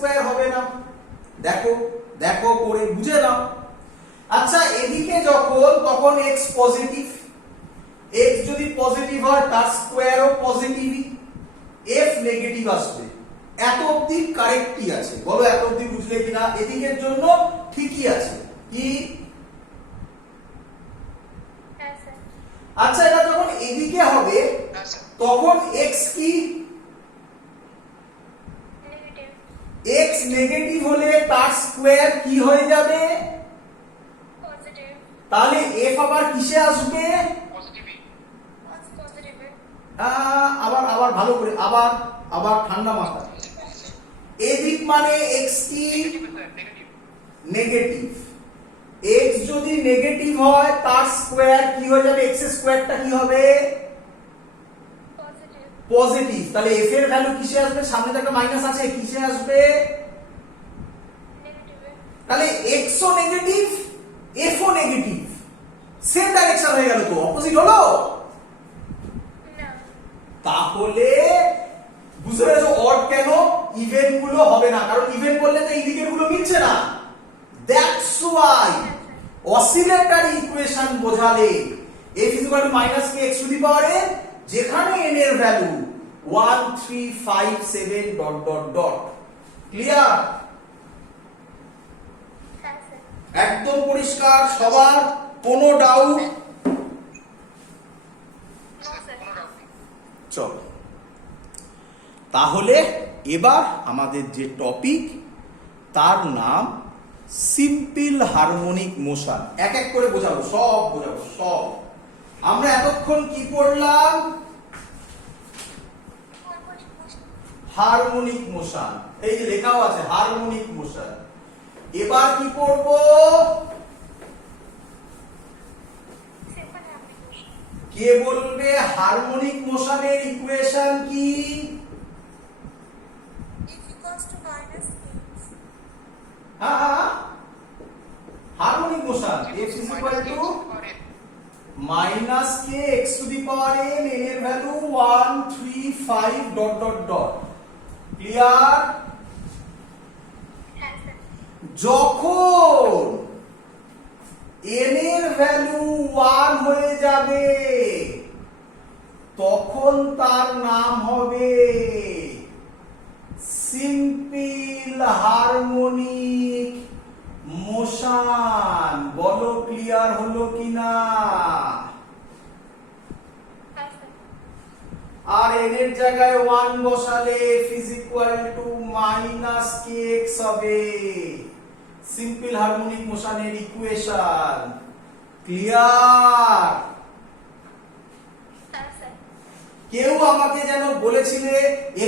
Square হবে না। দেখো দেখো করে বুঝে নাও। আচ্ছা এদিকে যখন তখন x পজিটিভ, x যদি পজিটিভ হয় তার স্কয়ারও পজিটিভই, f নেগেটিভ আসবে। এত অবধি কারেক্টই আছে, বলো এত অবধি বুঝলে কিনা? এদিকের জন্য ঠিকই আছে কি? আচ্ছা এটা যখন এদিকে হবে তখন x কি? x নেগেটিভ হলে তার স্কয়ার কি হয়ে যাবে? পজিটিভ। তাহলে f আবার কিসে আসবে? পজিটিভে। আবার আবার ভালো করে আবার আবার ঠান্ডা মাথা। এদিক মানে x কি? নেগেটিভ। x যদি নেগেটিভ হয় তার স্কয়ার কি হয়ে যাবে? x এর স্কয়ারটা কি হবে? পজিটিভ। পজিটিভ। তাহলে f এর ভ্যালু কিসে আসবে? সামনে তো একটা মাইনাস আছে, কিসে আসবে? নেগেটিভে। তাহলে x ও নেগেটিভ f ও নেগেটিভ, সেম ডাইরেকশন হয়ে গেল তো, অপোজিট হলো না। তাহলে বুঝতে পেরেছো অড কেন? ইভেন গুলো হবে না, কারণ ইভেন করলে তো এই দিকের গুলো মিলছে না। দ্যাটস ওয়াই অসিলেটর ইকুয়েশন বোঝালে f - k x to the power n, যেখানে n এর value 1 3 5 7 dot dot dot. Clear? হ্যাঁ স্যার। একদম পরিষ্কার সবার? কোনো ডাউট? No sir. চলো তাহলে এবার আমাদের যে টপিক তার নাম সিম্পল হারমোনিক মোশন। এক এক করে বোঝাবো, সব বোঝাবো সব। আমরা এতক্ষণ কি পড়লাম? হারমোনিক মোশন, এই যে লেখাও আছে হারমোনিক মোশন। এবার কি পড়ব? Simple application. কে বলবে হারমোনিক মোশনের ইকুয়েশন কি? If equals to minus x. Harmonic motion f is equal to minus k x to the power n, n এর value 1 3 5 dot dot dot. Clear? হ্যাঁ স্যার। যখন n এর ভ্যালু 1 হয়ে যাবে তখন তার নাম হবে সিম্পল হারমোনিক মোশন। বলো ক্লিয়ার হলো কিনা? হ্যাঁ স্যার। আর n এর জায়গায় 1 বসালে f is equal to minus kx হবে সিম্পল হারমোনিক মোশনের ইকুয়েশন। ক্লিয়ার? হ্যাঁ স্যার। কেউ আমাকে যেন বলেছিলে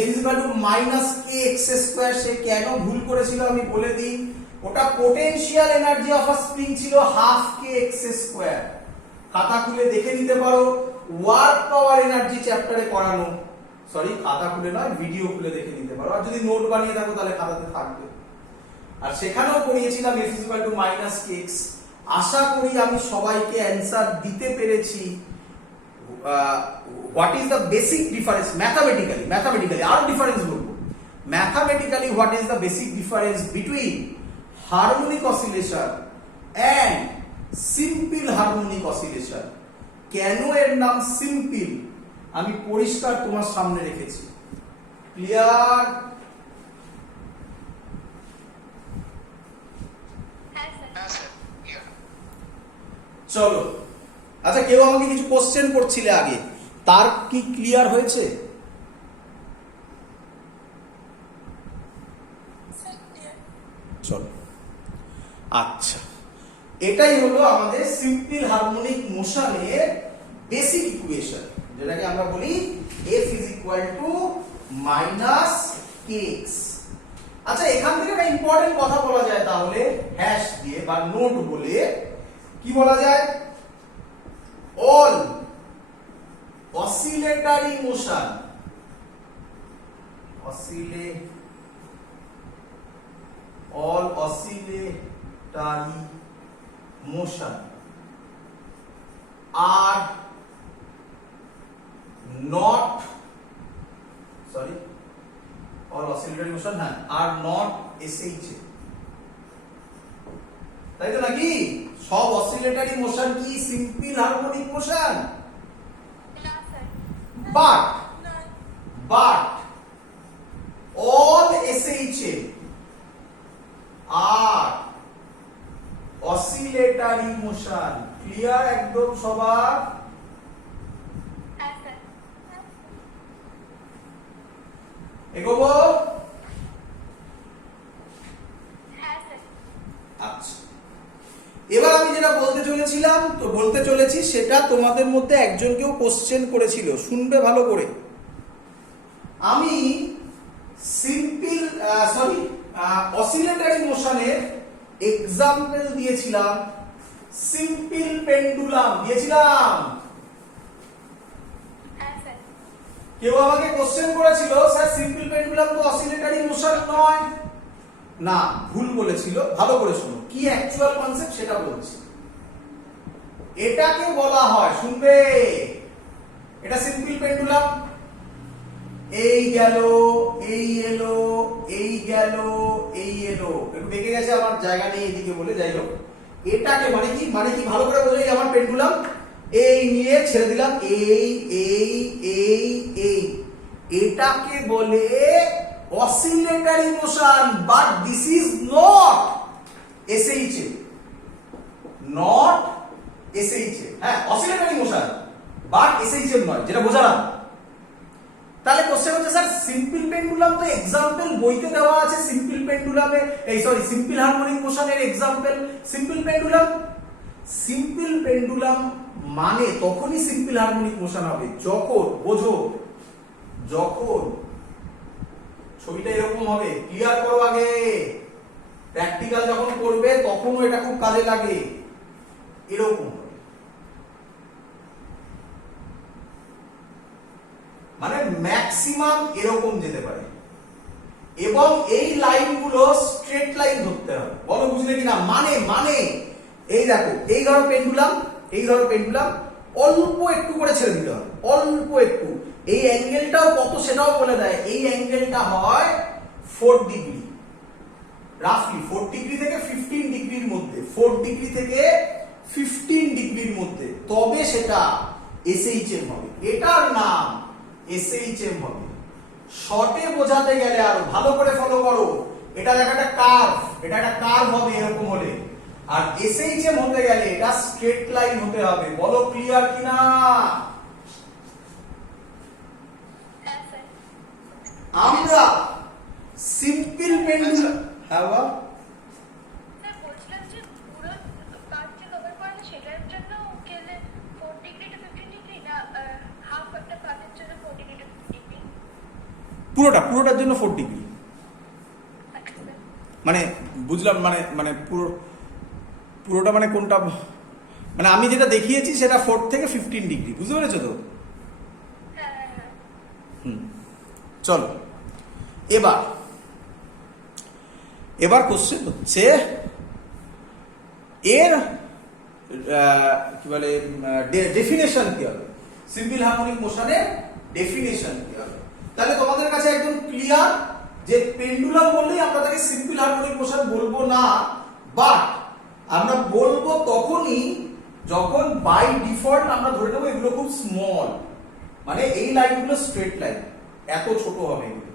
f is equal to minus kx square, সে কেন ভুল করেছিল আমি বলে দিই। ওটা potential energy of a spring ছিল হাফ kx স্কয়ার। খাতা খুলে দেখে নিতে পারো, ওয়ার্ক পাওয়ার এনার্জি চ্যাপ্টারে করানো। সরি খাতা খুলে নয়, ভিডিও খুলে দেখে নিতে পারো, আর যদি নোট বানিয়ে থাকো তাহলে খাতাতে থাকবে। আর সেখানেও পড়িয়েছিলাম f is equal to minus kx। আশা করি আমি সবাইকে অ্যানসার দিতে পেরেছি। What is the basic difference mathematically আরো ডিফারেন্স বলবো। Mathematically what is the basic difference between harmonic oscillation and simple harmonic oscillation? কেন এর নাম সিম্পল আমি পরিষ্কার তোমার সামনে রেখেছি। ক্লিয়ার? হ্যাঁ স্যার। চলো আচ্ছা কেউ আমাকে কিছু কোশ্চেন করছিলে আগে, তার কি ক্লিয়ার হয়েছে? চলো আচ্ছা, এটাই হলো আমাদের সিম্পল হারমোনিক মোশনের বেসিক ইকুয়েশন, যেটাকে আমরা বলি f is equal to minus kx। আচ্ছা এখান থেকে একটা ইম্পর্টেন্ট কথা বলা যায় তাহলে হ্যাশ দিয়ে বা নোট বলে। কি বলা যায়? all oscillatory motion all oscillatory motion are not all oscillatory oscillatory motion, হ্যাঁ, আর নট এসএইচ এ, তাই তো নাকি? সব অসিলেটরি মোশন কি সিম্পল হারমোনিক মোশন? না স্যার। বাট না। all SHM are oscillatory motion. Clear একদম সবার? হ্যাঁ স্যার। এগোবো? হ্যাঁ স্যার। আচ্ছা, এবার আমি যেটা বলতে চলেছি সেটা তোমাদের মধ্যে একজনকেও কোশ্চেন করেছিল, শুনবে ভালো করে। আমি অসিলেটরি মোশনের এক্সাম্পল দিয়েছিলাম সিম্পল পেন্ডুলাম, দিয়েছিলাম। হ্যাঁ স্যার। কেউ আমাকে কোশ্চেন করেছিল, স্যার সিম্পল পেন্ডুলাম তো অসিলেটরি মোশন নয়। না, ভুল বলেছিল। ভালো করে শুনো, কি অ্যাকচুয়াল কনসেপ্ট সেটা বলছি। এটাকে বলা হয়, শুনবে, এটা সিম্পল পেন্ডুলাম, এই গেল, এই এলো, এই গেল, এই এলো, একটু বেঁকে গেছে, আমার জায়গা নেই এদিকে বলে, যাই হোক। এটাকে মানে কি ভালো করে বোঝাই, আমার পেন্ডুলাম এই নিয়ে ছেড়ে দিলাম, এই এই এই এই, এটাকে বলে oscillatory motion. But this is not SHA, not SHA. হ্যাঁ, অসিলেটরি মোশন বাট এসএইচএ নয়, যেটা বোঝালাম। তাহলে কোশ্চেন হচ্ছে, স্যার সিম্পল পেন্ডুলাম তো এক্সাম্পল বইতে দেওয়া আছে, সিম্পল পেন্ডুলামে সিম্পল হারমোনিক মোশনের example simple pendulum. Simple pendulum মানে তখনই সিম্পল হারমোনিক মোশন হবে যখন, বোঝো, যখন ছবিটা এরকম হবে। ক্লিয়ার করো আগে, প্র্যাকটিক্যাল যখন করবে তখনও এটা খুব কাজে লাগে। এরকম মানে ম্যাক্সিমাম এরকম যেতে পারে, এবং এই লাইনগুলো স্ট্রেট লাইন ধরতে হবে। বলো বুঝলে কিনা? মানে এই দেখো, এই ধরো পেন্ডুলাম, অল্প একটু করে ছেড়ে দিতে হবে, অল্প একটু। এই অ্যাঙ্গেলটাও কত সেটাও বলে দেয়। এই অ্যাঙ্গেলটা হয় 4 ডিগ্রি, রাফলি 4 ডিগ্রি থেকে 15 ডিগ্রির মধ্যে, 4 ডিগ্রি থেকে 15 ডিগ্রির মধ্যে, তবে সেটা এসএইচএম হবে। এটার নাম এসএইচএম হবে। শর্টে বোঝাতে গেলে আরো ভালো করে ফলো করো, এটা একটা কার্ভ, এটা একটা কার্ভ হবে এরকম হলে। আর এসএইচএম হতে গেলে এটা স্ট্রেট লাইন হতে হবে। বলো ক্লিয়ার কিনা? হ্যাঁ স্যার। আমরা সিম্পল পেন্ডুলাম, হ্যাঁ বল। স্যার বলছিলাম যে পুরো পাঁচটি কভার করে না, সেটার জন্য গেলে 4 ডিগ্রি টু 15 ডিগ্রি, না হাফ একটা পাতের জন্য 4 ডিগ্রি টু 15 ডিগ্রি? পুরোটার জন্য 4 ডিগ্রি। আচ্ছা স্যার। মানে বুঝলাম, মানে পুরোটা মানে কোনটা, মানে আমি যেটা দেখিয়েছি সেটা 4 থেকে 15 ডিগ্রি, বুঝতে পেরেছো তো? হ্যাঁ হ্যাঁ হ্যাঁ। চলো এবার কোশ্চেন হচ্ছে এর কি বলে ডেফিনেশন কি হবে, সিম্পল হারমোনিক মোশনের ডেফিনেশন কি হবে। তাহলে তোমাদের কাছে একদম ক্লিয়ার যে পেন্ডুলাম বললেই আমরা তাকে সিম্পল হারমোনিক মোশন বলবো না, বাট আমরা বলবো তখনই যখন বাই ডিফল্ট আমরা ধরে নেবো এগুলো খুব স্মল, মানে এই লাইনগুলো স্ট্রেট লাইন, এত ছোট হবে এগুলো।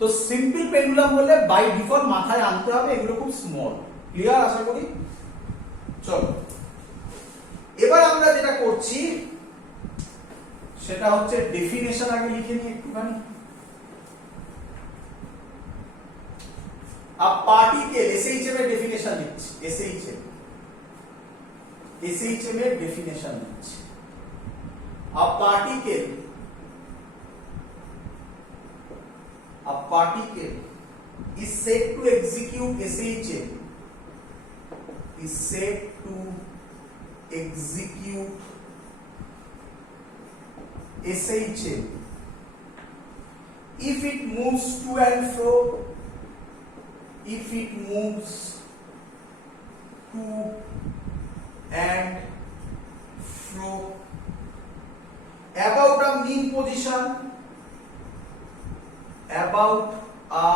তো সিম্পল পেন্ডুলাম বললে বাই ডিফল্ট মাথায় আনতে হবে এগুলো খুব স্মল। ক্লিয়ার আশা করি? চলো এবার আমরা যেটা করছি সেটা হচ্ছে ডেফিনেশন আগে লিখে নিই একটুখানি। আ পার্টিকেল, এসএইচএম এর ডেফিনেশন লিখছি, এসএইচএম এর ডেফিনেশন লিখছি। আ particle is said to execute SHM, is said to execute SHM if it moves to and fro, if it moves to and fro about a mean position, about a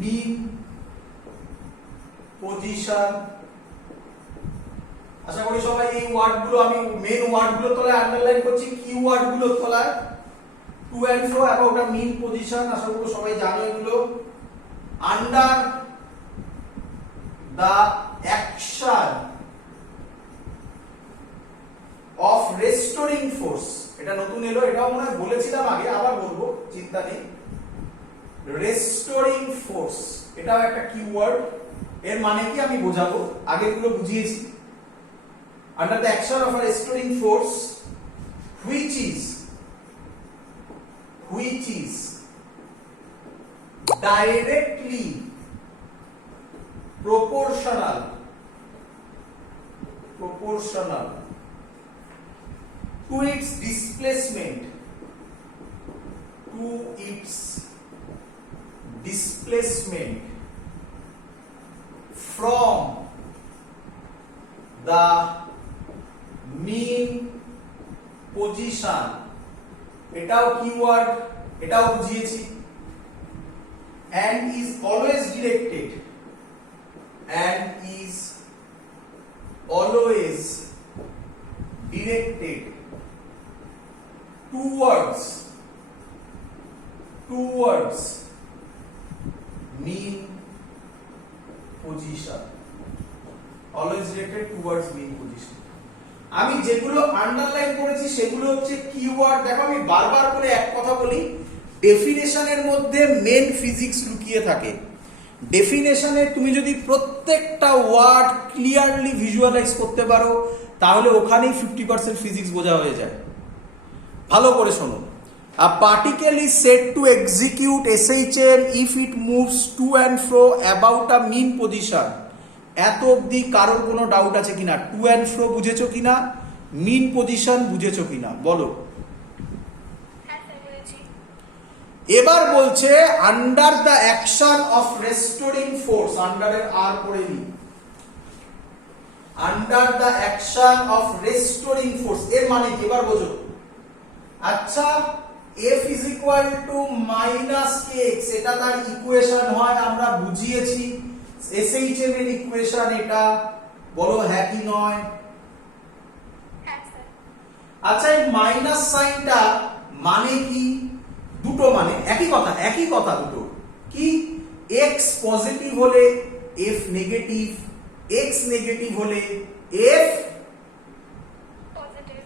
mean position, আশা করি সবাই এই ওয়ার্ডগুলো আমি main ওয়ার্ডগুলোর তলায় underline করছি, কি ওয়ার্ডগুলোর তলায় to and fro about a mean position, আশা করি সবাই জানো এগুলো। Under the action of restoring force, এটা নতুন এলো, এটাও মনে হয় বলেছিলাম আগে, আবার বলবো, চিন্তা নেই। রেস্টোরিং ফোর্স এটাও একটা কিওয়ার্ড, এর মানে কি আমি বোঝাবো, আগেগুলো বুঝিয়েছি। Under the action of a restoring force which is directly proportional to its displacement from the mean position, এটাও কিওয়ার্ড, এটাও বুঝিয়েছি। and is always directed towards mean position, always directed towards mean position। আমি যেগুলো underline করেছি সেগুলো হচ্ছে keyword. দেখো আমি বারবার করে এক কথা বলি, ডেফিনেশনের মধ্যে মেন ফিজিক্স লুকিয়ে থাকে। ডেফিনেশনে তুমি যদি প্রত্যেকটা ওয়ার্ড ক্লিয়ারলি ভিজুয়ালাইজ করতে পারো তাহলে ওখানেই 50% ফিজিক্স বোঝা হয়ে যায়। ভালো করে শোনো, a particle is said to execute SHM if it moves to and fro about a mean position। এত অবধি কারোর কোনো ডাউট আছে কিনা? টু অ্যান্ড ফ্রো বুঝেছো কিনা, মিন পজিশন বুঝেছো কিনা বলো। এবার বলছে under the action of restoring force, আন্ডারের আর পড়ে নি, under the action of restoring force এর মানে কি এবার বোঝো। আচ্ছা, F is equal to minus kx, এটা তার ইকুয়েশন হয়, আমরা বুঝিয়েছি। SHM এর ইকুয়েশন এটা, বলো হ্যাঁ কি নয়? আচ্ছা, এই মাইনাস সাইনটা মানে কি? দুটো মানে একই কথা দুটো কি? x পজিটিভ হলে f নেগেটিভ, x নেগেটিভ হলে f পজিটিভ,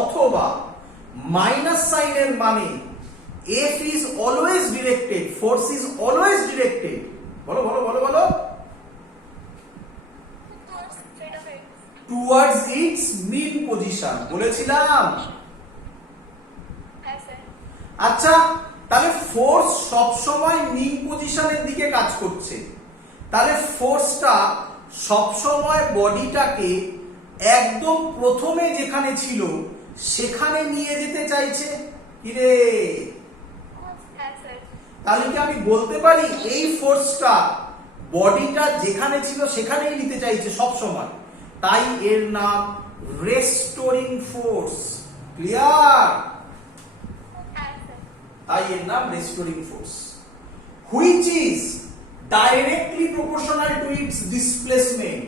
অথবা মাইনাস সাইনের মানে f is always directed, force is always directed, বলো towards its mean position, বলেছিলাম। আচ্ছা, তাহলে ফোর্স সব সময় মিন পজিশনের দিকে কাজ করছে, তাহলে ফোর্সটা সব সময় বডিটাকে একদম প্রথমে যেখানে ছিল সেখানে নিয়ে যেতে চাইছে কি রে? তাহলে কি আমি বলতে পারি এই ফোর্সটা বডিটা যেখানে ছিল সেখানেই নিতে চাইছে সব সময়, তাই এর নাম রেস্টোরিং ফোর্স। ক্লিয়ার? তাই এর নাম restoring force, which is directly proportional to its displacement.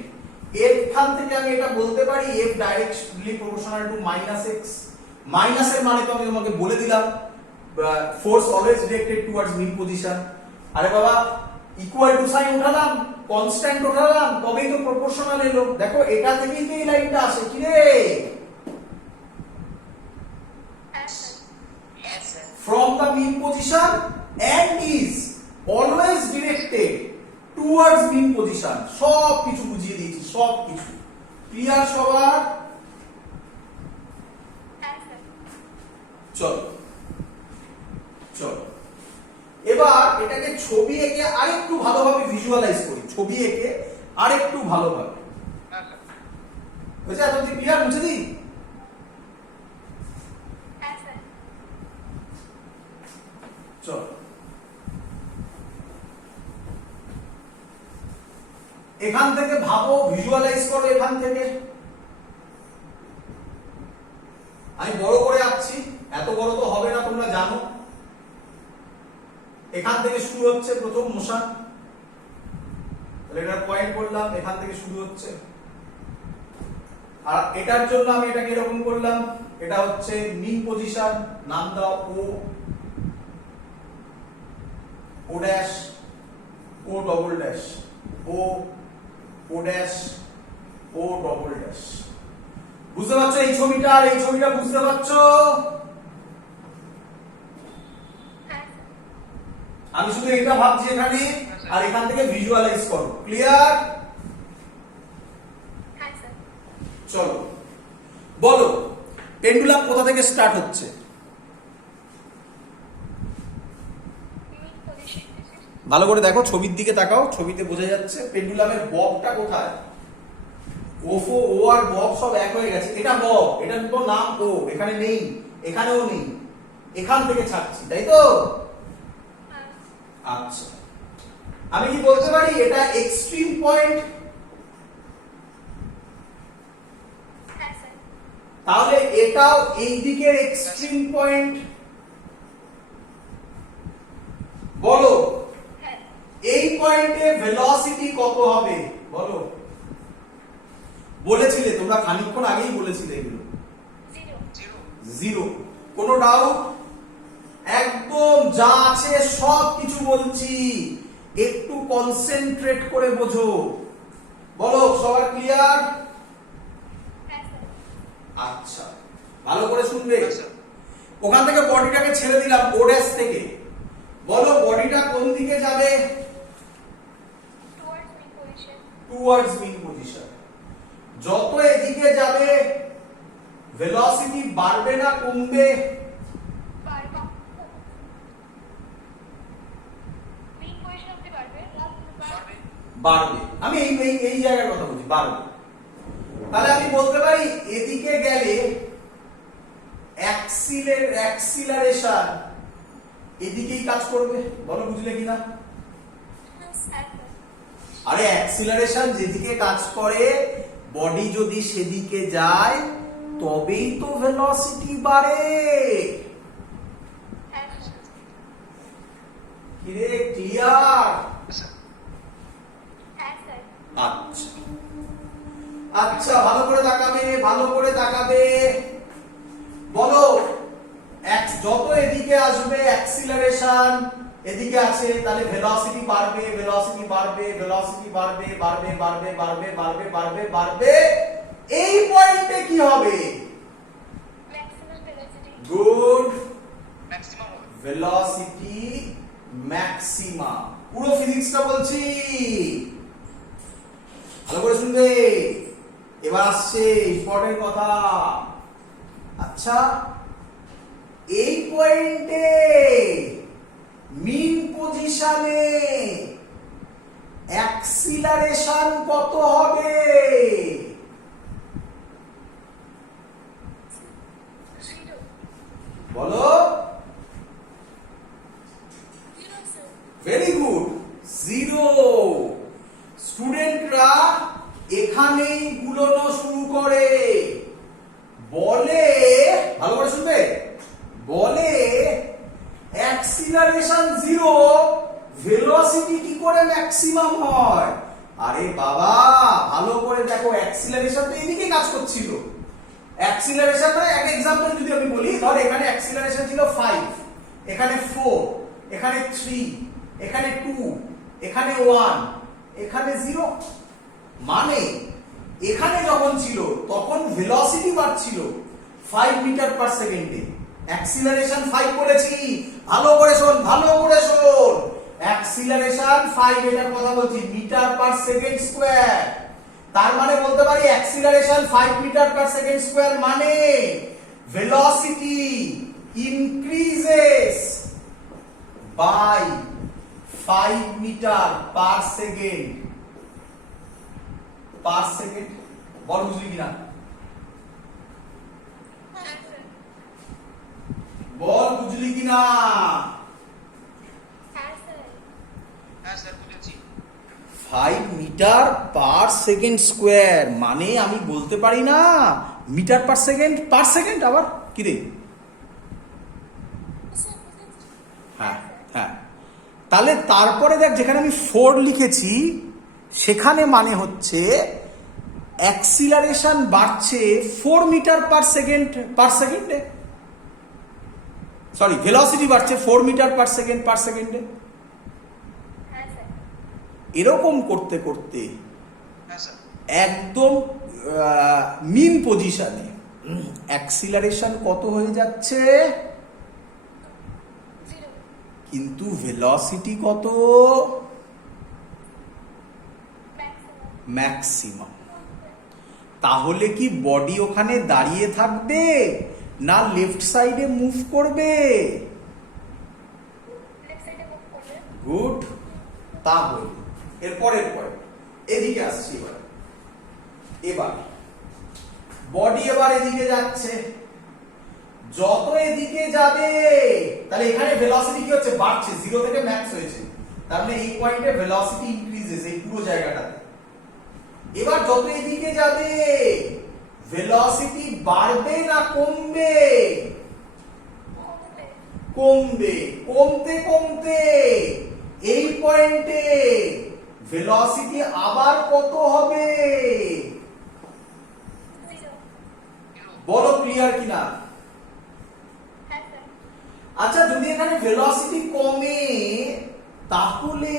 এখান থেকে আমি এটা বলতে পারি F directly proportional to minus x. মাইনাসের মানে তো আমি তোমাকে বলে দিলাম, force always directed towards mean position. আরে বাবা, ইকুয়াল টু সাইন উঠালাম, কনস্ট্যান্ট উঠালাম, তবেই তো প্রপোর্শনাল এলো। দেখো এটা থেকেই তো এই লাইনটা আসে, কি রে? From the mean position and is always directed towards mean position। সব কিছু বুঝিয়ে দিয়েছি, সব কিছু ক্লিয়ার সবার? চলো এবার এটাকে ছবি এঁকে আরেকটু ভালোভাবে ভিজুয়ালাইজ করি, ছবি এঁকে আরেকটু ভালোভাবে। বুঝছে? এতদিন ক্লিয়ার? বুঝে দিই? চলো এখান থেকে ভাবো, ভিজুয়ালাইজ করো এখান থেকে। আমি বড় করে আঁকছি, এত বড় তো হবে না তোমরা জানো। এখান থেকে শুরু হচ্ছে প্রথম মোশন, তাহলে এটা পয়েন্ট করলাম, এখান থেকে শুরু হচ্ছে। আর এটার জন্য আমি এটাকে এরকম করলাম, এটা হচ্ছে মিন পজিশন, নাম দাও ও ড্যাশ, ও ডবল ড্যাশ, ও ড্যাশ, ও ডবল ড্যাশ। বুঝতে পারছো এই ছবিটা আর এই ছবিটা বুঝতে পারছো? হ্যাঁ আমি শুধু এটা ভাবছি এখানে, আর এখান থেকে ভিজুয়ালাইজ করো। ক্লিয়ার? হ্যাঁ স্যার। চলো বলো, পেন্ডুলাম কোথা থেকে স্টার্ট হচ্ছে? Mid position. ভালো করে দেখো, ছবির দিকে তাকাও, ছবিতে বোঝা যাচ্ছে পেন্ডুলামের ববটা কোথায়। ওফো ও আর বব সব এক হয়ে গেছে, এটা বব, এটার তো নাম ও, এখানে নেই, এখানেও নেই, এখান থেকে ছাড়ছি, তাই তো? হ্যাঁ আচ্ছা, আমি কি বলতে পারি এটা এক্সট্রিম পয়েন্ট? হ্যাঁ স্যার। তাহলে এটাও এই দিকের এক্সট্রিম পয়েন্ট। বলো হ্যাঁ এই পয়েন্টে ভেলোসিটি কত হবে বলো? বলেছিলে তোমরা, খানিকক্ষণ আগেই বলেছিলে এগুলো। 0। জিরো। কোনো ডাউট? একদম যা আছে সব কিছু বলছি, একটু কনসেন্ট্রেট করে বোঝো। বলো সবার ক্লিয়ার? হ্যাঁ স্যার। আচ্ছা, ভালো করে শুনবে। ওখান থেকে বডিটাকে ছেড়ে দিলাম ও ড্যাশ থেকে। বলো বডিটা কোন দিকে যাবে? Towards mid position. Towards mean position. যত এদিকে যাবে ভেলোসিটি বাড়বে না কমবে? বাড়বে। মিড পজিশন অবধি বাড়বে। বাড়বে। আমি এই এই এই জায়গার কথা বলছি, বাড়বে। তাহলে আমি বলতে পারি এদিকে গেলে অ্যাক্সিলারেশন এদিকেই কাজ করবে। বলো বুঝলে কিনা? হ্যাঁ স্যার। আরে অ্যাক্সিলারেশন যেদিকে কাজ করে, বডি যদি সেদিকে যায় তবেই তো ভেলোসিটি বাড়ে। হ্যাঁ স্যার। কিরে ক্লিয়ার? হ্যাঁ স্যার। আচ্ছা আচ্ছা, ভালো করে তাকাবে, ভালো করে তাকাবে। বলো যত এদিকে আসবে অ্যাক্সিলারেশন এদিকে আছে, তাহলে ভেলোসিটি বাড়বে, ভেলোসিটি বাড়বে, ভেলোসিটি বাড়বে, বাড়বে বাড়বে বাড়বে বাড়বে বাড়বে বাড়বে। এই পয়েন্টে কি হবে? Maximum velocity. গুড, ম্যাক্সিমাম হবে। Velocity maximum. পুরো ফিজিক্সটা বলছি, ভালো করে শুনবে। এবার আসছে ইম্পর্টেন্ট কথা। আচ্ছা, এই পয়েন্টে মিন পজিশনে অ্যাক্সিলারেশন কত হবে? 0। বলো। 0 স্যার। Very good, zero. স্টুডেন্টরা এখানেই গুলোনো শুরু করে, বলে, ভালো করে শুনবে, বলে অ্যাক্সিলারেশন জিরো, ভেলোসিটি কি করে ম্যাক্সিমাম হয়? আরে বাবা ভালো করে দেখো, অ্যাক্সিলারেশন তো এদিকে কাজ করছিল। অ্যাক্সিলারেশন মানে এক এক্সাম্পল যদি আমি বলি, ধর এখানে অ্যাক্সিলারেশন ছিল 5, এখানে 4, এখানে 3, এখানে 2, এখানে 1, এখানে 0। মানে এখানে যখন ছিল তখন ভেলোসিটি বাড়ছিল 5 মিটার পার সেকেন্ডে, অ্যাক্সিলারেশন 5 করেছি। ভালো করে শোন, ভালো করে শোন, অ্যাক্সিলারেশন 5, এটার কথা বলছি, মিটার পার সেকেন্ড স্কয়ার। তার মানে বলতে পারি acceleration 5 metre per second square মানে velocity increases by 5 metre per second. Per second. বল বুঝলি কিনা? হ্যাঁ স্যার। বল বুঝলি কিনা? হ্যাঁ স্যার। হ্যাঁ স্যার বুঝেছি। 5 মিটার পার সেকেন্ড স্কয়ার মানে আমি বলতে পারি না metre per second, per second আবার কি রে? হ্যাঁ হ্যাঁ, তাহলে তারপরে দেখ যেখানে আমি 4 লিখেছি সেখানে মানে হচ্ছে অ্যাক্সিলারেশন বাড়ছে 4 মিটার পার সেকেন্ডে, সরি ভেলোসিটি বাড়ছে 4 মিটার পার সেকেন্ডে। হ্যাঁ স্যার। এরকম করতে করতে হ্যাঁ স্যার। একদম মিন পজিশনে অ্যাক্সিলারেশন কত হয়ে যাচ্ছে, 0 কিন্তু ভেলোসিটি কত, ম্যাক্সিমাম। ম্যাক্সিমাম। তাহলে কি বডি ওখানে দাঁড়িয়ে থাকবে না লেফট সাইডে মুভ করবে? লেফট সাইডে মুভ করবে। গুড। তাহলে এরপরের পয়েন্ট এদিকে আসছি এবার বডি এবার এদিকে যাচ্ছে, যত এদিকে যাবে তাহলে এখানে ভেলোসিটি কি হচ্ছে, বাড়ছে, 0 থেকে ম্যাক্স হয়েছে, তার মানে এই পয়েন্টে ভেলোসিটি ইনক্রিজেস এই পুরো জায়গাটাতে। এবার যত এদিকে যাবে ভেলোসিটি বাড়বে না কমবে? কমবে। কমবে। কমতে কমতে এই পয়েন্টে ভেলোসিটি আবার কত হবে? 0। বলো ক্লিয়ার কিনা? হ্যাঁ স্যার। আচ্ছা যদি এখানে ভেলোসিটি কমে তাহলে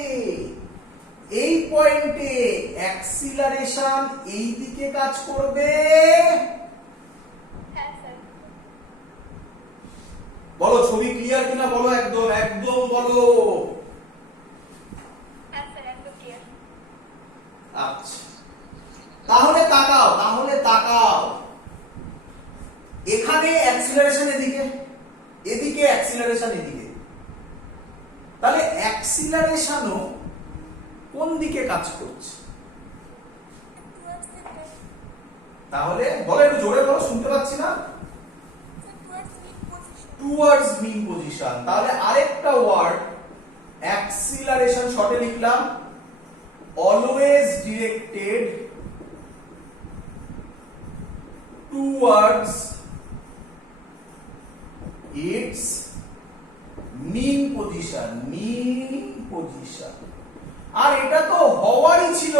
এই পয়েন্টে অ্যাক্সিলারেশন এই দিকে কাজ করবে? হ্যাঁ স্যার। বলো ছবি ক্লিয়ার কিনা বলো, একদম একদম বলো। হ্যাঁ স্যার একদম ক্লিয়ার। আচ্ছা তাহলে তাকাও এখানে অ্যাক্সিলারেশন এদিকে, এদিকে অ্যাক্সিলারেশন এদিকে, তাহলে অ্যাক্সিলারেশনও কোন দিকে কাজ করছে? তাহলে বলো একটু জোরে বলো, শুনতে পাচ্ছি না। Towards mean position. তাহলে আরেকটা ওয়ার্ড অ্যাক্সিলারেশন শর্টে লিখলাম, always directed towards its mean position. আর এটা তো হওয়ারই ছিল,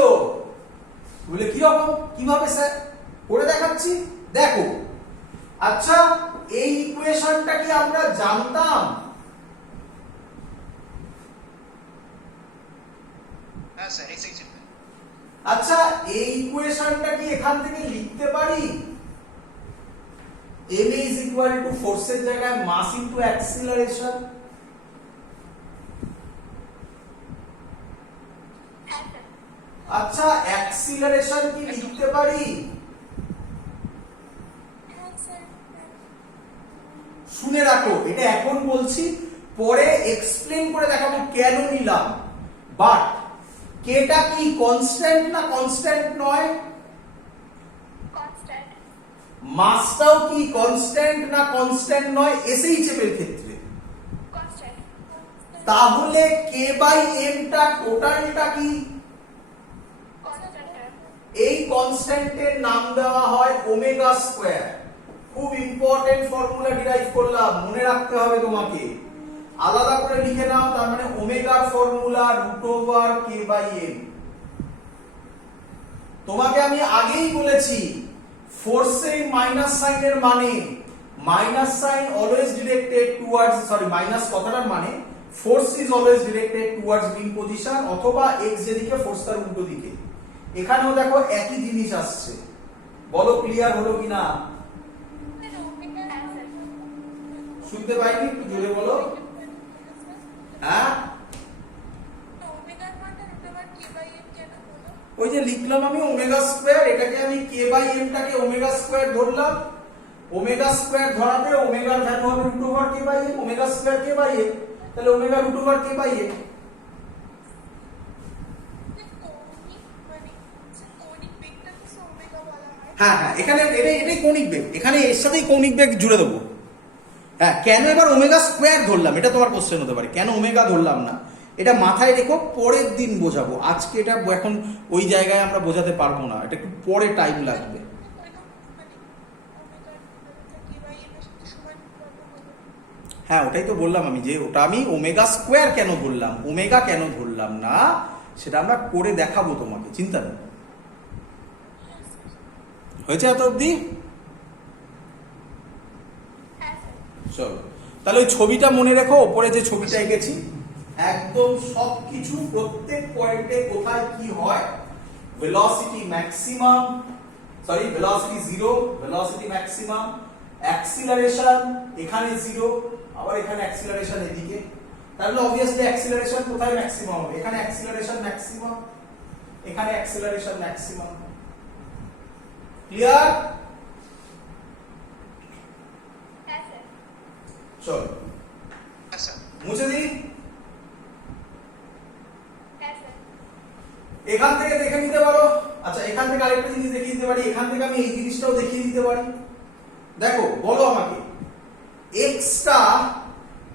বলে কিরকম, কিভাবে স্যার করে দেখাচ্ছি দেখো। আচ্ছা এই ইকুয়েশনটা কি আমরা জানতাম? হ্যাঁ স্যার এক্সাক্টলি। আচ্ছা এই ইকুয়েশনটা কি এখান থেকে লিখতে পারি? ma is equal to ফোর্সের জায়গায় মাস ইনটু অ্যাক্সিলারেশন। হ্যাঁ স্যার। আচ্ছা অ্যাক্সিলারেশন কি লিখতে পারি? হ্যাঁ স্যার। শুনে রাখো, এটা এখন বলছি, পরে এক্সপ্লেন করে দেখাবো কেন নিলাম। বাট কেটা কি কনস্ট্যান্ট না কনস্ট্যান্ট নয়? কনস্ট্যান্ট। মাসটাও কি কনস্ট্যান্ট না কনস্ট্যান্ট নয় এসএইচএফ এর ক্ষেত্রে? কনস্ট্যান্ট। তাহলে কে বাই এম টা টোটালটা কি? কনস্ট্যান্ট। এই কনস্ট্যান্টের নাম দেওয়া হয় ওমেগা স্কয়ার। খুব ইম্পর্টেন্ট ফর্মুলা ডিরাইভ করলাম, মনে রাখতে হবে তোমাকে, আলাদা করে লিখে নাও। তার মানে ওমেগার ফর্মুলা √k/m। তোমাকে আমি আগেই বলেছি ফোর্সে মাইনাস সাইনের মানে minus sign always directed towards, sorry minus কথাটার মানে force is always directed towards mean position, অথবা এক্স যেদিকে ফোর্স তার উল্টো দিকে। এখানেও দেখো একই জিনিস আসছে, বলো ক্লিয়ার হলো কিনা? শুনতে পাইনি, একটু জোরে বলো। হ্যাঁ ওই যে লিখলাম আমি ওমেগা স্কয়ার, এটাকে আমি k/m টাকে ওমেগা স্কয়ার ধরলাম। ওমেগা স্কয়ার ধরাতে ওমেগার ভ্যালু হবে √k/m, ওমেগা স্কয়ার k/m, তাহলে ওমেগা √k/m। হ্যাঁ হ্যাঁ এখানে এটাই কৌণিক বেগ, এখানে এর সাথেই কৌণিক বেগ জুড়ে দেবো। হ্যাঁ কেন এবার ওমেগা স্কয়ার ধরলাম এটা তোমার কোশ্চেন হতে পারে, কেন ওমেগা ধরলাম না, এটা মাথায় রেখো, পরের দিন বোঝাবো। আজকে এটা এখন ওই জায়গায় আমরা বোঝাতে পারবো না, এটা একটু পরে টাইম লাগবে। হ্যাঁ ওটাই তো বললাম আমি, যে ওটা আমি ওমেগা স্কোয়ার কেন ধরলাম, ওমেগা কেন ধরলাম না, সেটা আমরা করে দেখাবো তোমাকে, চিন্তা নেই। হয়েছে এত অবধি? হ্যাঁ স্যার। চলো তাহলে ওই ছবিটা মনে রেখো, ওপরে যে ছবিটা এঁকেছি, একদম সবকিছু প্রত্যেক পয়েন্টে কোথায় কি হয়, velocity maximum, sorry velocity zero, velocity maximum, acceleration এখানে জিরো, আবার এখানে অ্যাক্সিলারেশন এদিকে, তাহলে অবভিয়াসলি অ্যাক্সিলারেশন কোথায় ম্যাক্সিমাম হবে, এখানে অ্যাক্সিলারেশন ম্যাক্সিমাম, এখানে অ্যাক্সিলারেশন ম্যাক্সিমাম। ক্লিয়ার? হ্যাঁ স্যার। চলো Yes, sir. মুছে দিই। হ্যাঁ স্যার। এখান থেকে দেখে নিতে পারো। আচ্ছা এখান থেকে আরেকটা জিনিস দেখিয়ে দিতে পারি, এখান থেকে আমি এই জিনিসটাও দেখিয়ে দিতে পারি। দেখো বলো আমাকে, এক্সটা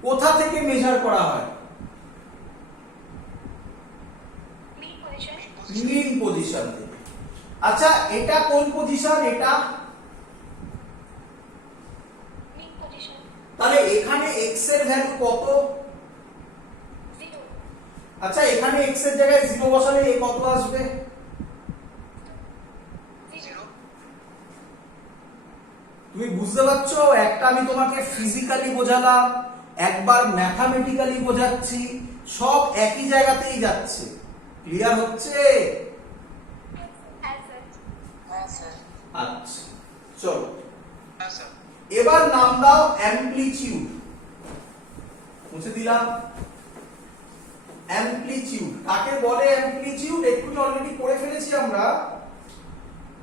কোথা থেকে মেজার করা হয়? Mid position. মিন পজিশন থেকে। আচ্ছা এটা কোন পজিশন? এটা মিড পজিশন। তাহলে এখানে এক্স এর ভ্যালু কত? 0। আচ্ছা এখানে এক্স এর জায়গায় 0 বসালে এ কত আসবে? 0। তুমি বুঝতে পারছো? একটা আমি তোমাকে ফিজিক্যালি বোঝালাম, একবার ম্যাথামেটিক্যালি বোঝাচ্ছি, সব একই জায়গাতেই যাচ্ছে। ক্লিয়ার হচ্ছে? হ্যাঁ স্যার। আচ্ছা চলো Yes, sir. এবার নাম দাও অ্যামপ্লিটিউড। মুছে দিলাম। অ্যামপ্লিটিউড কাকে বলে? অ্যামপ্লিটিউড একটু অলরেডি পড়ে ফেলেছি আমরা।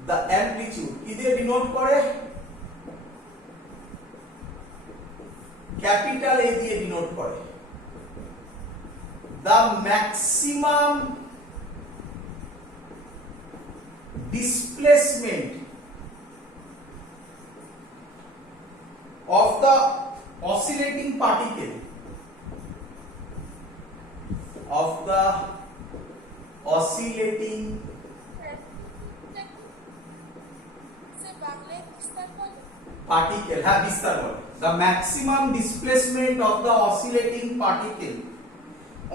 দ্য অ্যামপ্লিটিউড কি দিয়ে ডিনোট করে? ক্যাপিটাল এ দিয়ে ডিনোট করে। The maximum displacement of the oscillating particle particle, হ্যাঁ বিস্তার বলে। The maximum displacement of the oscillating particle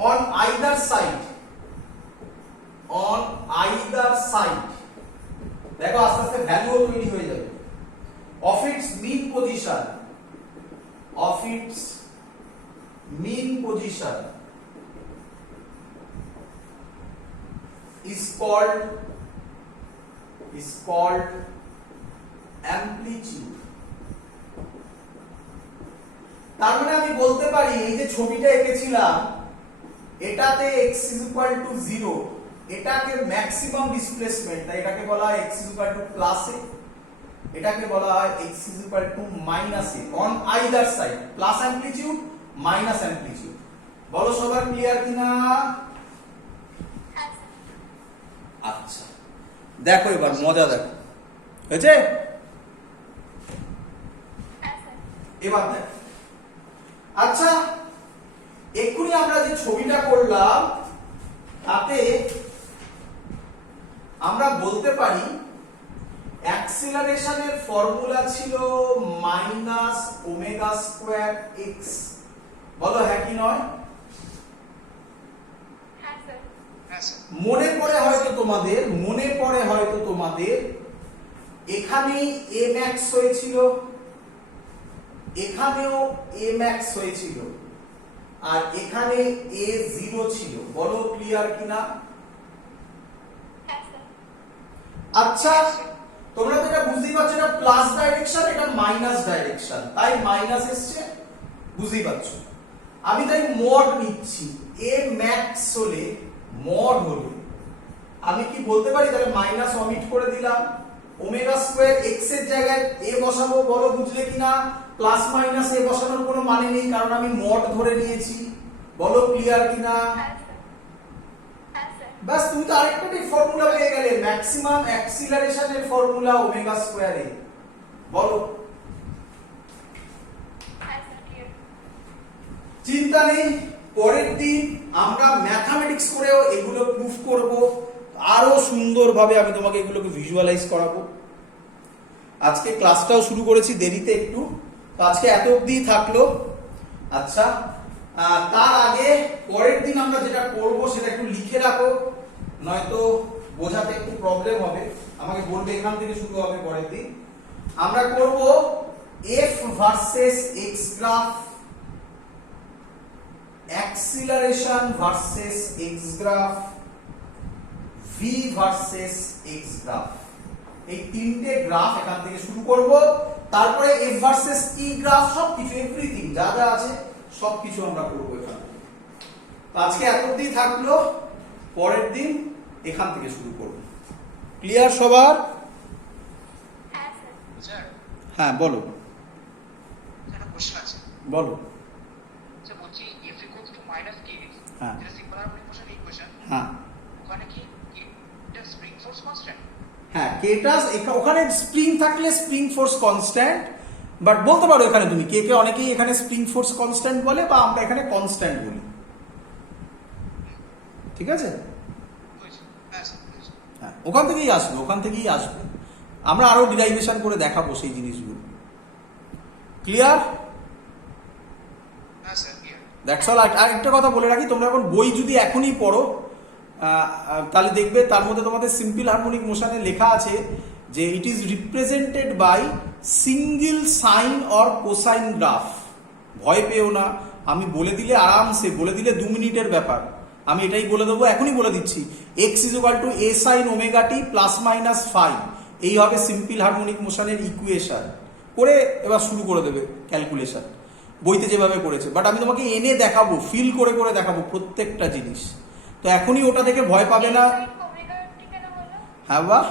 on either side, দেখো আস্তে আস্তে ভ্যালুও তৈরি হয়ে যাবে, of its mean position is called amplitude। তার মানে আমি বলতে পারি এই যে ছবিটা এঁকেছিলাম, এটাতে x is equal to 0, এটাকে ম্যাক্সিমাম ডিসপ্লেসমেন্ট, তাই এটাকে বলা হয় x is equal to plus a, এটাকে বলা হয় x is equal to minus a on either side, plus amplitude minus amplitude. বলো সবার ক্লিয়ার কিনা? হ্যাঁ স্যার। আচ্ছা দেখো এবার মজা দেখো, হয়েছে? হ্যাঁ স্যার। এবার দেখো, আচ্ছা এক্ষুনি আমরা যে ছবিটা করলাম তাতে আমরা বলতে পারি অ্যাক্সিলারেশনের ফর্মুলা ছিল মাইনাস ওমেগা স্কোয়ার এক্স। বলো হ্যাঁ কি নয়? হ্যাঁ স্যার। Yes, sir. মনে পড়ে হয়তো তোমাদের এখানেই এ ম্যাক্স হয়েছিল, এখানেও এ ম্যাক্স হয়েছিল, আর এখানে এ জিরো ছিল। বলো ক্লিয়ার কিনা? হ্যাঁ স্যার। আচ্ছা তোমরা তো এটা বুঝতেই পারছো, এটা প্লাস ডাইরেকশন, এটা মাইনাস ডাইরেকশন, তাই মাইনাস এসছে, বুঝতেই পারছো। আমি তাই মড নিচ্ছি, এ ম্যাক্স হলে মড হলে আমি কি বলতে পারি, তাহলে মাইনাস অমিট করে দিলাম, ওমেগা স্কয়ার এক্স এর জায়গায় এ বসাবো। বলো বুঝলে কিনা? প্লাস মাইনাস এ বসানোর কোনো মানে নেই, কারণ আমি মড ধরে নিয়েছি। বলো ক্লিয়ার কিনা? হ্যাঁ স্যার। হ্যাঁ স্যার। বাস তুমি তো আরেকটা ফর্মুলা পেয়ে গেলে, ম্যাক্সিমাম অ্যাক্সিলারেশনের ফর্মুলা ওমেগা স্কয়ার এ। বলো। হ্যাঁ স্যার ক্লিয়ার। চিন্তা নেই, পরের দিন আমরা ম্যাথমেটিক্স করেও এগুলো প্রুফ করব, আরো সুন্দরভাবে আমি তোমাকে এগুলোকে ভিজুয়ালাইজ করাবো। আজকে ক্লাসটাও শুরু করেছি দেরিতে একটু, তো আজকে এত অবধি থাকলো। আচ্ছা, তার আগে পরের দিন আমরা যেটা করব সেটা একটু লিখে রাখো, নয়তো বোঝাতে একটু প্রবলেম হবে। আমাকে বলবে এখান থেকে শুরু হবে পরের দিন। আমরা করব F versus x graph, acceleration versus x graph, V versus x graph. এই তিনটে গ্রাফ এখান থেকে শুরু করব। তারপরে এফ ভার্সেস ই গ্রাফ, সবকিছু এভরিথিং যা যা আছে সবকিছু আমরা করবো এখান থেকে। তো আজকে এত অবধি থাকলো, পরের দিন এখান থেকে শুরু করব। ক্লিয়ার সবার? হ্যাঁ স্যার। স্যার হ্যাঁ বলো একটা কোশ্চেন আছে। বলো। স্যার বলছি f equals to minus k, হ্যাঁ। যেটা সিম্পল হারমোনিক মোশন ইকুয়েশন, হ্যাঁ ওখানে কি এটা স্প্রিং ফোর্স কনস্ট্যান্ট? হ্যাঁ, কেটা ওখানে স্প্রিং থাকলে স্প্রিং ফোর্স কনস্ট্যান্ট, বাট বলতে পারো এখানে তুমি কে কে, অনেকেই এখানে স্প্রিং ফোর্স কনস্ট্যান্ট বলে, বা আমরা এখানে কনস্ট্যান্ট বলি। ঠিক আছে? বুঝছি। হ্যাঁ স্যার বুঝছি। হ্যাঁ, ওখান থেকেই আসবে, ওখান থেকেই আসবে। আমরা আরো ডিরাইভেশন করে দেখাবো সেই জিনিসগুলো। ক্লিয়ার? হ্যাঁ স্যার ক্লিয়ার। That's all. আর একটা কথা বলে রাখি, তোমরা এখন বই যদি এখনই পড়ো তাহলে দেখবে তার মধ্যে তোমাদের সিম্পল হারমোনিক মোশনে লেখা আছে যে it is represented by single sine or cosine graph. ভয় পেও না, আমি বলে দিলে আরামসে বলে দিলে 2 মিনিটের ব্যাপার। আমি এটাই বলে দেবো, এখনই বলে দিচ্ছি। X is equal to A sine omega T plus minus phi, এই হবে সিম্পল হারমোনিক মোশনের ইকুয়েশন। করে এবার শুরু করে দেবে ক্যালকুলেশন, বইতে যেভাবে করেছে। বাট আমি তোমাকে এনে দেখাবো, ফিল করে করে দেখাবো প্রত্যেকটা জিনিস। তো এখনই ওটা দেখে ভয় পাবে না। ওমেগা টি কেন বললো? হ্যাঁ বাহ,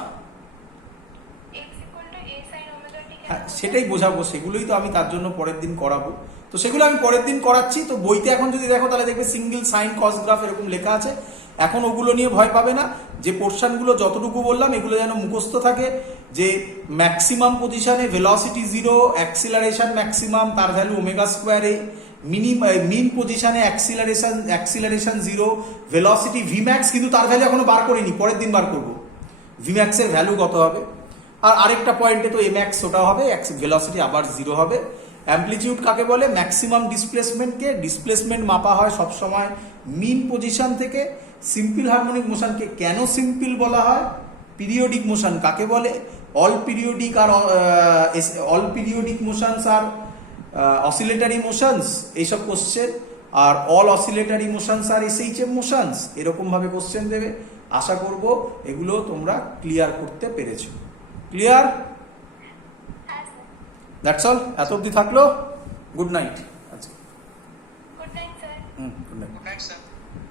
x equal to a sin omega t কেন হ্যাঁ বললো? সেটাই বোঝাবো, সেগুলোই তো আমি তার জন্য পরের দিন করাবো। তো সেগুলো আমি পরের দিন করাচ্ছি। তো বইতে এখন যদি দেখো তাহলে দেখবে সিঙ্গেল সাইন কস গ্রাফ এরকম লেখা আছে। এখন ওগুলো নিয়ে ভয় পাবে না। যে পোর্শনগুলো যতটুকু বললাম এগুলো যেন মুখস্থ থাকে, যে ম্যাক্সিমাম পজিশনে ভেলোসিটি 0, অ্যাক্সিলারেশন ম্যাক্সিমাম তার ভ্যালু ওমেগা স্কোয়ারে, মিন পজিশনে অ্যাক্সিলারেশন 0, ভেলোসিটি ভিম্যাক্স কিন্তু তার ভ্যালু এখনো বার করিনি, পরের দিন বার করবো ভিম্যাক্সের ভ্যালু কত হবে। আর আরেকটা পয়েন্টে তো এম্যাক্স ওটা হবে, ভেলোসিটি আবার 0 হবে। অ্যামপ্লিটিউড কাকে বলে? ম্যাক্সিমাম ডিসপ্লেসমেন্টকে। ডিসপ্লেসমেন্ট মাপা হয় সবসময় মিন পজিশন থেকে। সিম্পল হারমোনিক মোশনকে কেন সিম্পল বলা হয়? পিরিয়ডিক মোশন কাকে বলে? অল পিরিয়ডিক মোশনস আর অসিলেটারি মোশনস, এইসব কোশ্চেন। আর অল অসিলেটারি মোশনস আর এসএইচএম মোশনস, এরকম ভাবে কোশ্চেন দেবে। আশা করব এগুলো তোমরা ক্লিয়ার করতে পেরেছো। ক্লিয়ার? হ্যাঁ স্যার। That's all. এত অবধি থাকলো। Good night. আচ্ছা, good night sir. Good night. Good night sir.